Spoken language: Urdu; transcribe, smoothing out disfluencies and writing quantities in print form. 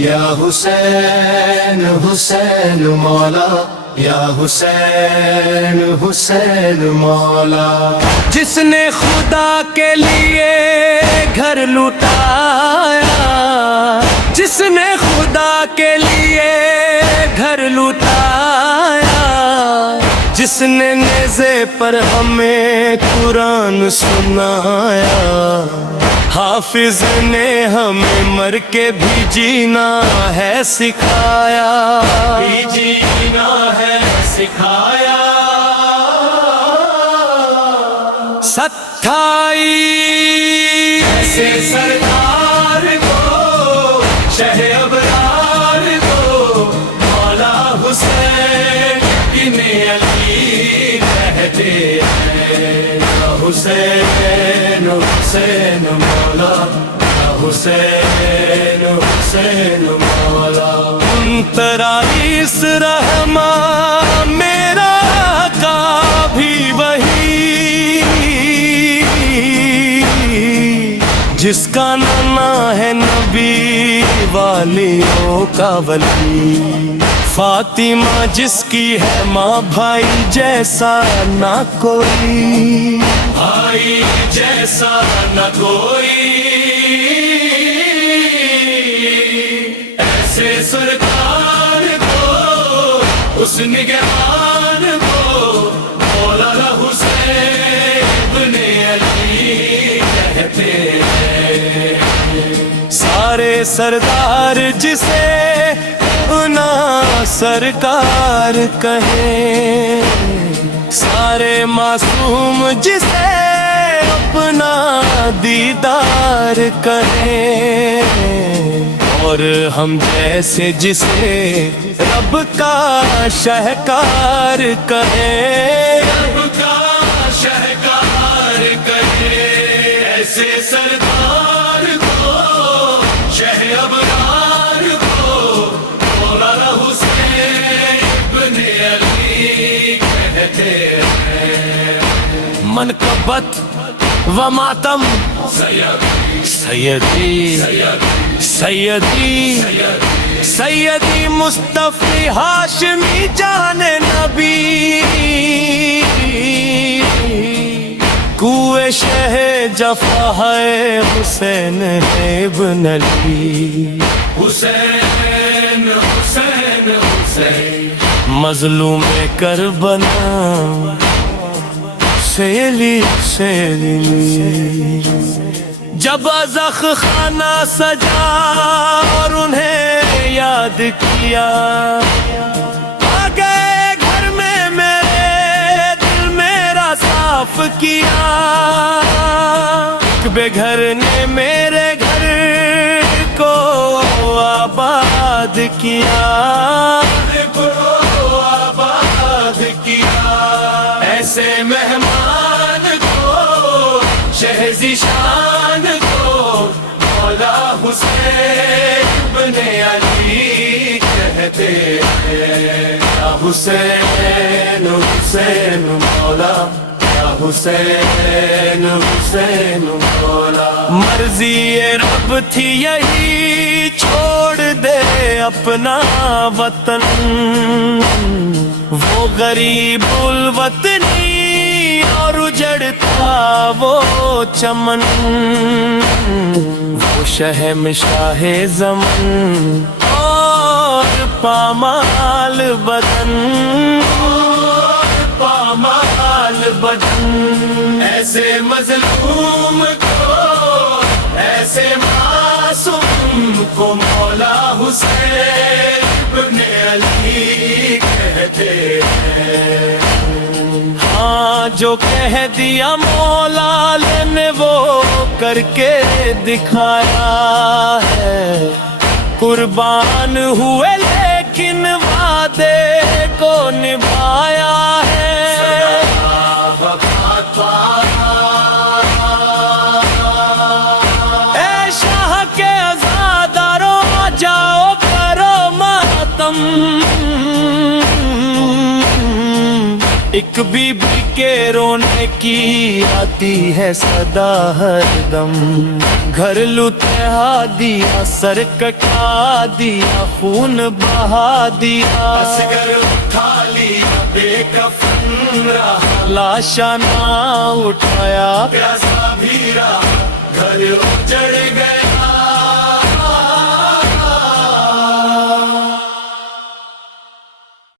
یا حسین حسین مولا، یا حسین حسین مولا۔ جس نے خدا کے لیے گھر لوٹایا، جس نے خدا کے لیے گھر لوٹایا، جس نے نیزے پر ہمیں قرآن سنایا، حافظ نے ہمیں مر کے بھی جینا ہے سکھایا، بھی جینا ہے سکھایا۔ 27 ایسے سردار کو، شہ ابرار کو، مولا حسین بن علی کہتے ہیں۔ یا حسین حسین مولا، یا حسین حسین مولا۔ 29 رحمہ میرا کا بھی وہی، جس کا نانا ہے نبی والیوں کا ولی، فاطمہ جس کی ہے ماں، بھائی جیسا نہ کوئی، بھائی جیسا نہ کوئی۔ ایسے سرکار کو، اس نگہبان کو، مولا حسین بن علی کہتے ہیں۔ سارے سردار جسے اپنا سرکار کہیں، سارے معصوم جسے اپنا دیدار کہیں، اور ہم جیسے جسے رب کا شہکار کہیں، رب کا شہکار کہے۔ ایسے سردار کو، شہ ابرار کو، مولا حسین بن علی کہتے ہیں۔ منقبت و ماتم سیدی سیدی سیدی مصطفی ہاشمی جان نبی، کوئے شہ جفا ہے حسین ابن علی، حسین حسین حسین مظلوم کربلا سیلی سیلی۔ جب ازخ خانہ سجا اور انہیں یاد کیا، آ گئے گھر میں میرے دل میرا صاف کیا، ایک بے گھر نے میرے گھر کو آباد کیا، کو آباد کیا۔ ایسے مہمان کو، شہ ذیشان کو، مولا حسین بن علی کہتے ہیں۔ یا حسین حسین مولا، یا حسین حسین مولا۔ مرضی رب تھی یہی چھوڑ دے اپنا وطن، وہ غریب الوطنی اور اجڑتا وہ چمن، وہ شہنشاہ زمن اور پامال بدن، پامال بدن۔ ایسے مظلوم کو، ایسے معصوم کو، مولا حسین بن علی کہتے ہیں۔ ہاں جو کہہ دیا مولا نے وہ کر کے دکھایا ہے، قربان ہوئے لیکن وعدے کو نبھایا ہے۔ اے شاہ کے عزاداروں آ جاؤ کرو ماتم، ایک بی بی کے رونے کی آتی ہے صدا ہر دم گھر لٹا دیا سر کٹا دیا خون بہا دیا اصغر اٹھا لیا بے کفن رہا لاشا نہ اٹھایا پیاسا بھی رہا گھر اجڑ گیا